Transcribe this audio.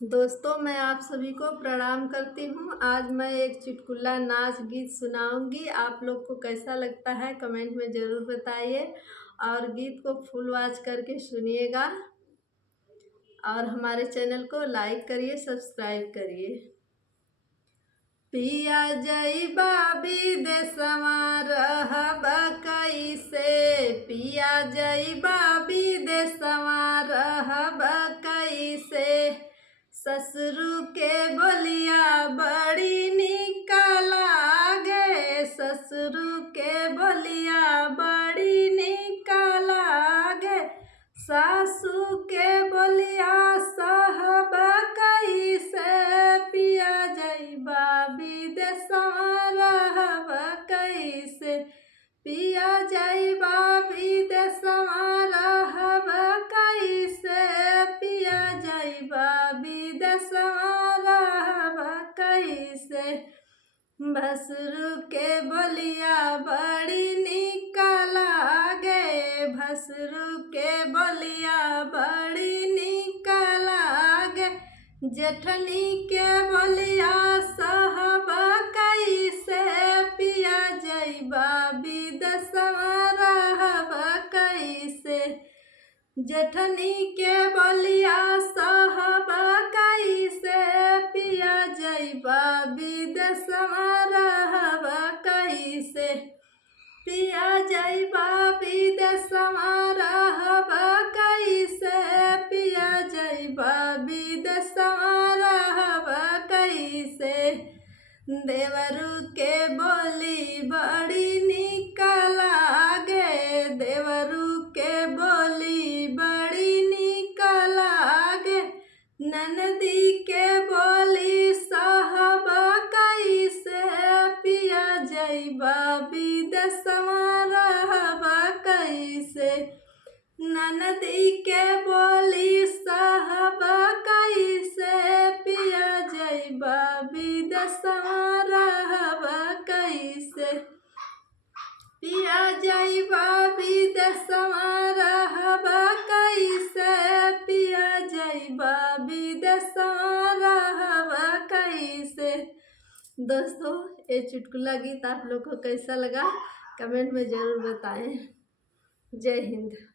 दोस्तों, मैं आप सभी को प्रणाम करती हूँ। आज मैं एक चुटकुला नाच गीत सुनाऊंगी। आप लोग को कैसा लगता है कमेंट में ज़रूर बताइए और गीत को फुल वॉच करके सुनिएगा और हमारे चैनल को लाइक करिए, सब्सक्राइब करिए। पिया जइबा विदेशवा रहब कैसे, पिया जइबा विदेशवा रहब कैसे। ससुर के बोलिया बड़ी निक लागे, ससुर के बोलिया बड़ी निक लागे। सासू के बोलिया सहब कैसे, पिया जइबा विदेशवा रहब कैसे। पिया जइबा विदेशवा रहब कैसे, पिया जइबा विदेशवा रहब कैसे। भसुर के बोलिया बड़ी निक लागे, भसुर के बोलिया बड़ी निक लागे। जेठनी के बोलिया सहब कैसे, पिया जइबा विदेशवा रहब कैसे। जेठनी के बोलिया सहब कैसे, पिया जइबा विदेशवा रहब कैसे। पिया जइबा विदेशवा रहब कैसे, पिया जइबा विदेशवा रहब कैसे। देवरू के बोली बड़ी निक लागे, देवरू के बोली बड़ी निक लागे। ननदी के बोली सहब कैसे, पिया जइबा विदेशवा रहब कैसे। ननदी के बोली सहब कैसे, पिया जइबा विदेशवा रहब कैसे। पिया जइबा विदेशवा रहब कैसे, पिया जइबा विदेशवा रहब कैसे। दोस्तों, ये चुटकुला गीत आप लोग को कैसा लगा कमेंट में ज़रूर बताएं। जय हिंद।